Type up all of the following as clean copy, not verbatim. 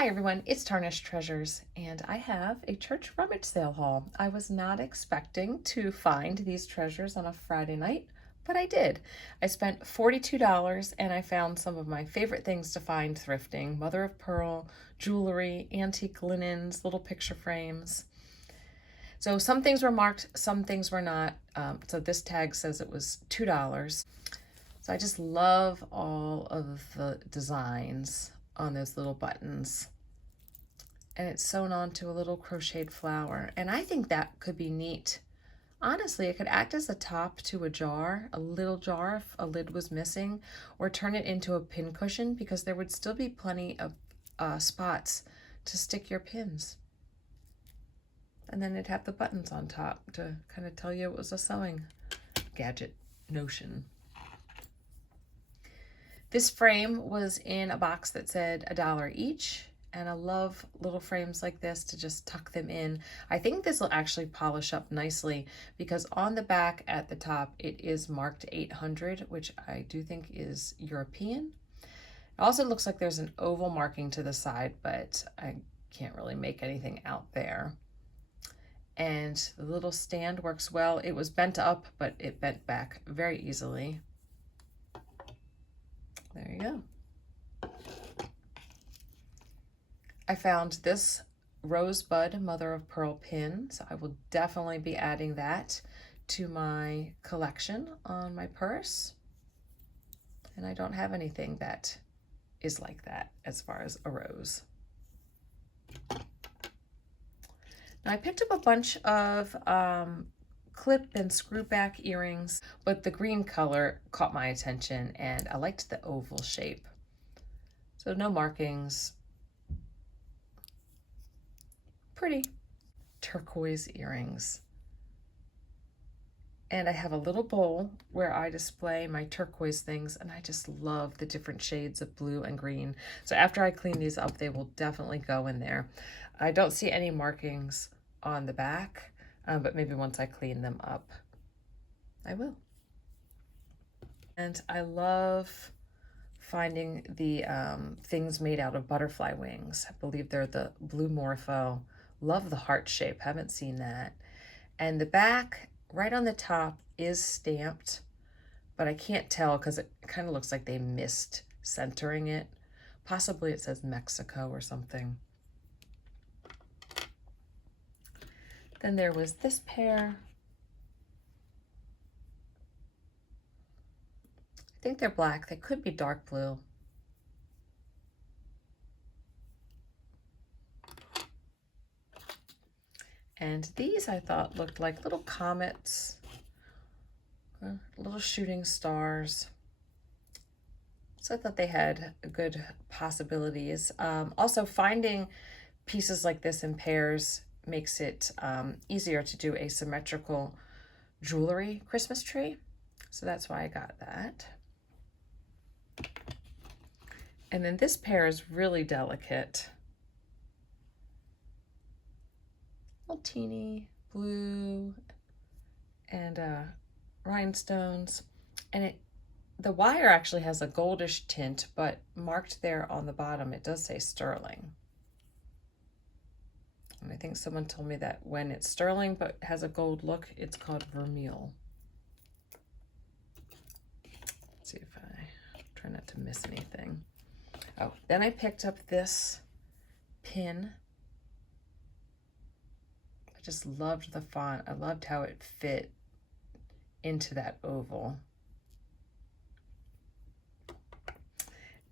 Hi everyone, it's Tarnished Treasures, and I have a church rummage sale haul. I was not expecting to find these treasures on a Friday night, but I did. I spent $42 and I found some of my favorite things to find thrifting: mother of pearl, jewelry, antique linens, little picture frames. So some things were marked, some things were not. So this tag says it was $2. So I just love all of the designs on those little buttons. And it's sewn onto a little crocheted flower. And I think that could be neat. Honestly, it could act as a top to a jar, a little jar if a lid was missing, or turn it into a pin cushion because there would still be plenty of spots to stick your pins. And then it'd have the buttons on top to kind of tell you it was a sewing gadget notion. This frame was in a box that said $1 each, and I love little frames like this to just tuck them in. I think this will actually polish up nicely because on the back at the top it is marked 800, which I do think is European. It also looks like there's an oval marking to the side, but I can't really make anything out there. And the little stand works well. It was bent up, but it bent back very easily. There you go. I found this rosebud mother of pearl pin, so I will definitely be adding that to my collection on my purse. And I don't have anything that is like that as far as a rose. Now I picked up a bunch of clip and screw back earrings, but the green color caught my attention and I liked the oval shape. So no markings. Pretty turquoise earrings. And I have a little bowl where I display my turquoise things, and I just love the different shades of blue and green. So after I clean these up, they will definitely go in there. I don't see any markings on the back, but maybe once I clean them up, I will. And I love finding the things made out of butterfly wings. I believe they're the Blue Morpho. Love the heart shape, haven't seen that. And the back, right on the top, is stamped, but I can't tell because it kind of looks like they missed centering it. Possibly it says Mexico or something. Then there was this pair. I think they're black. They could be dark blue. And these I thought looked like little comets, little shooting stars. So I thought they had good possibilities. Also, finding pieces like this in pairs makes it easier to do a symmetrical jewelry Christmas tree. So that's why I got that. And then this pair is really delicate. Little teeny blue and rhinestones. And the wire actually has a goldish tint, but marked there on the bottom, it does say sterling. And I think someone told me that when it's sterling but has a gold look, it's called vermeil. Let's see if I try not to miss anything. Oh, then I picked up this pin. I just loved the font. I loved how it fit into that oval.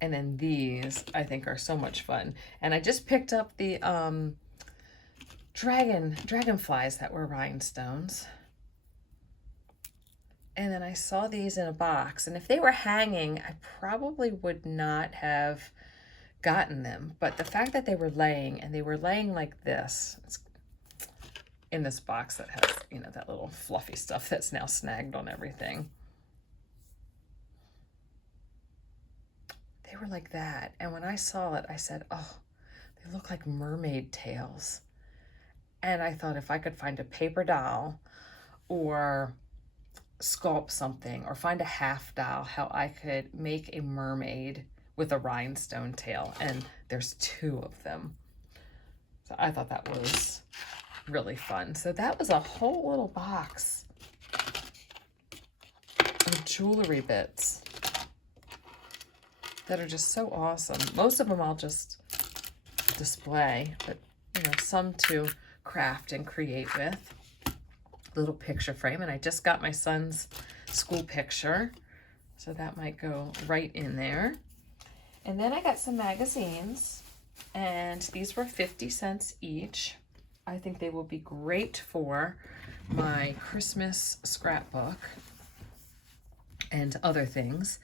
And then these I think are so much fun. And I just picked up the dragonflies that were rhinestones. And then I saw these in a box, and if they were hanging, I probably would not have gotten them. But the fact that they were laying, and they were laying like this, in this box that has, you know, that little fluffy stuff that's now snagged on everything. They were like that. And when I saw it, I said, oh, they look like mermaid tails. And I thought if I could find a paper doll or sculpt something or find a half doll, how I could make a mermaid with a rhinestone tail, and there's 2 of them. So I thought that was really fun. So that was a whole little box of jewelry bits that are just so awesome. Most of them I'll just display, but you know, some to craft and create with. Little picture frame, and I just got my son's school picture, so that might go right in there. And then I got some magazines, and these were 50 cents each. I think they will be great for my Christmas scrapbook and other things.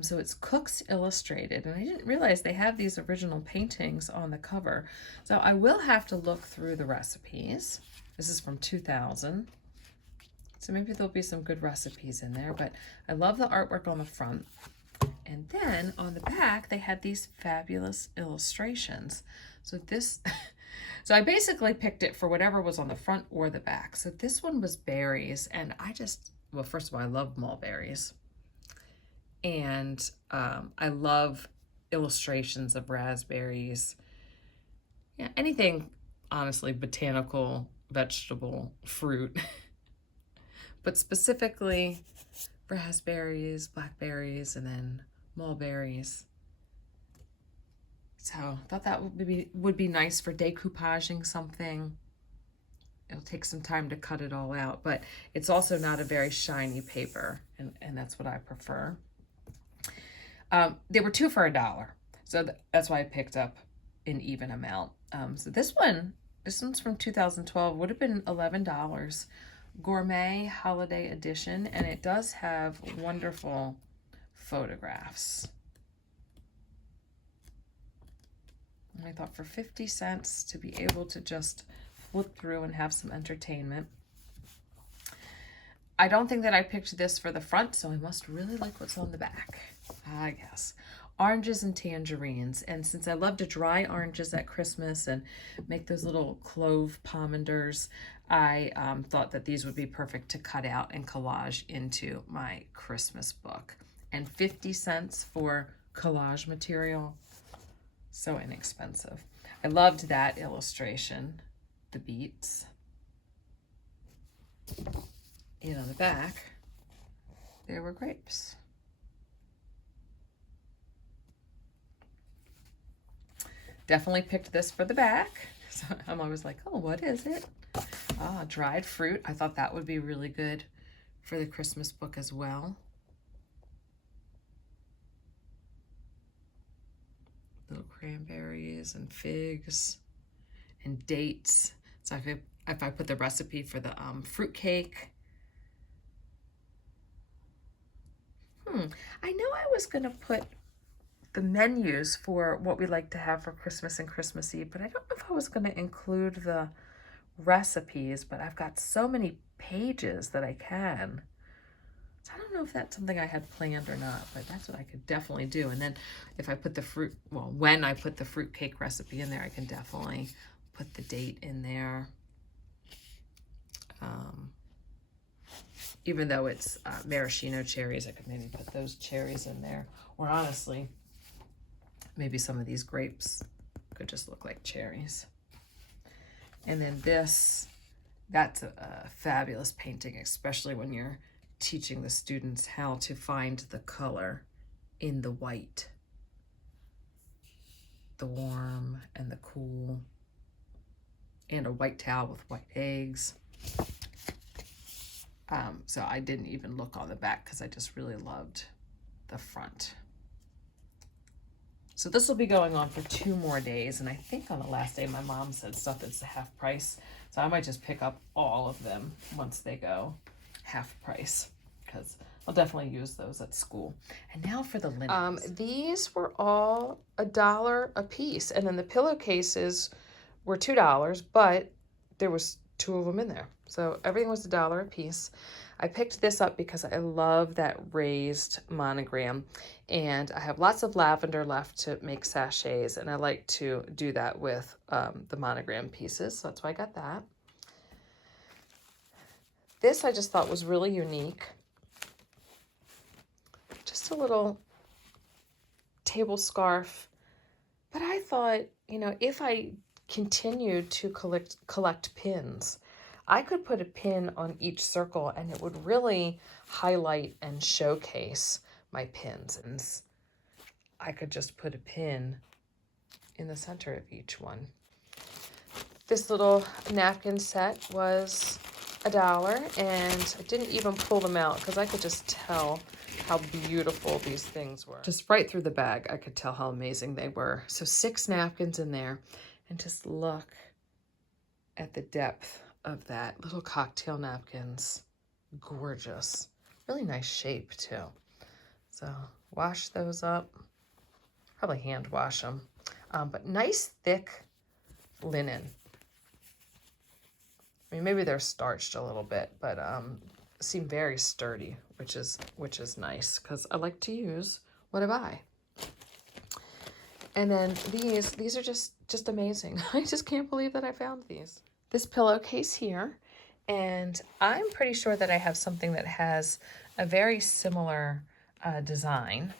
So it's Cooks Illustrated, and I didn't realize they have these original paintings on the cover. So I will have to look through the recipes. This is from 2000. So maybe there'll be some good recipes in there, but I love the artwork on the front. And then on the back, they had these fabulous illustrations. So this, so I basically picked it for whatever was on the front or the back. So this one was berries, and well, first of all, I love mulberries. And I love illustrations of raspberries. Yeah, anything, honestly, botanical, vegetable, fruit. But specifically raspberries, blackberries, and then mulberries. So I thought that would be nice for decoupaging something. It'll take some time to cut it all out, but it's also not a very shiny paper, and that's what I prefer. They were 2 for $1, so that's why I picked up an even amount. So this one's from 2012, would have been $11. Gourmet Holiday Edition, and it does have wonderful photographs. And I thought for 50 cents to be able to just flip through and have some entertainment. I don't think that I picked this for the front, so I must really like what's on the back, I guess. Oranges and tangerines, and since I love to dry oranges at Christmas and make those little clove pomanders, I thought that these would be perfect to cut out and collage into my Christmas book. And 50 cents for collage material, so inexpensive. I loved that illustration, the beets. And on the back, there were grapes. Definitely picked this for the back. So I'm always like, oh, what is it? Ah, dried fruit. I thought that would be really good for the Christmas book as well. Little cranberries and figs and dates. So if I put the recipe for the fruit cake. I know I was going to put the menus for what we like to have for Christmas and Christmas Eve, but I don't know if I was going to include the recipes, but I've got so many pages that I can. So I don't know if that's something I had planned or not, but that's what I could definitely do. And then if I put the fruit, well, when I put the fruit cake recipe in there, I can definitely put the date in there. Even though it's maraschino cherries, I could maybe put those cherries in there. Or honestly, maybe some of these grapes could just look like cherries. And then that's a fabulous painting, especially when you're teaching the students how to find the color in the white. The warm and the cool. And a white towel with white eggs. So I didn't even look on the back because I just really loved the front. So this will be going on for 2 more days, and I think on the last day my mom said stuff that's half price, so I might just pick up all of them once they go half price, because I'll definitely use those at school. And now for the linens. These were all $1 a piece, and then the pillowcases were $2, but there was 2 of them in there, so everything was $1 a piece. I picked this up because I love that raised monogram, and I have lots of lavender left to make sachets, and I like to do that with the monogram pieces, so that's why I got that. This I just thought was really unique. Just a little table scarf. But I thought, you know, if I continued to collect pins, I could put a pin on each circle and it would really highlight and showcase my pins. And I could just put a pin in the center of each one. This little napkin set was $1, and I didn't even pull them out because I could just tell how beautiful these things were. Just right through the bag, I could tell how amazing they were. So 6 napkins in there, and just look at the depth of that. Little cocktail napkins, gorgeous. Really nice shape too. So wash those up, probably hand wash them, but nice thick linen. I mean, maybe they're starched a little bit, but seem very sturdy, which is nice because I like to use what I buy. And then these are just amazing. I just can't believe that I found these. This pillowcase here, and I'm pretty sure that I have something that has a very similar design.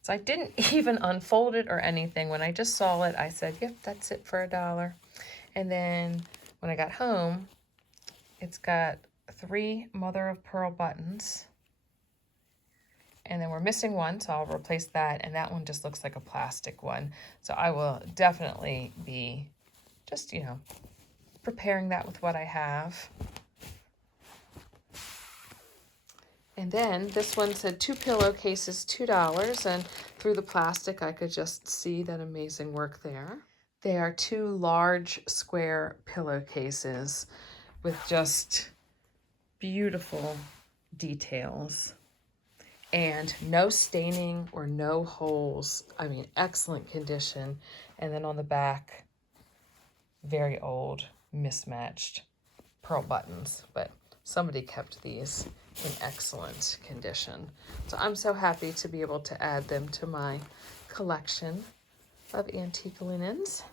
So I didn't even unfold it or anything. When I just saw it, I said, yep, that's it for $1. And then when I got home, it's got 3 mother of pearl buttons. And then we're missing one, so I'll replace that. And that one just looks like a plastic one. So I will definitely be just, you know, preparing that with what I have. And then this one said 2 pillowcases, $2. And through the plastic, I could just see that amazing work there. They are 2 large square pillowcases with just beautiful details and no staining or no holes. I mean, excellent condition. And then on the back, very old, mismatched pearl buttons, but somebody kept these in excellent condition. So I'm so happy to be able to add them to my collection of antique linens.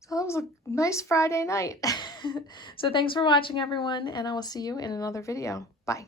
So that was a nice Friday night. So thanks for watching, everyone, and I will see you in another video. Bye.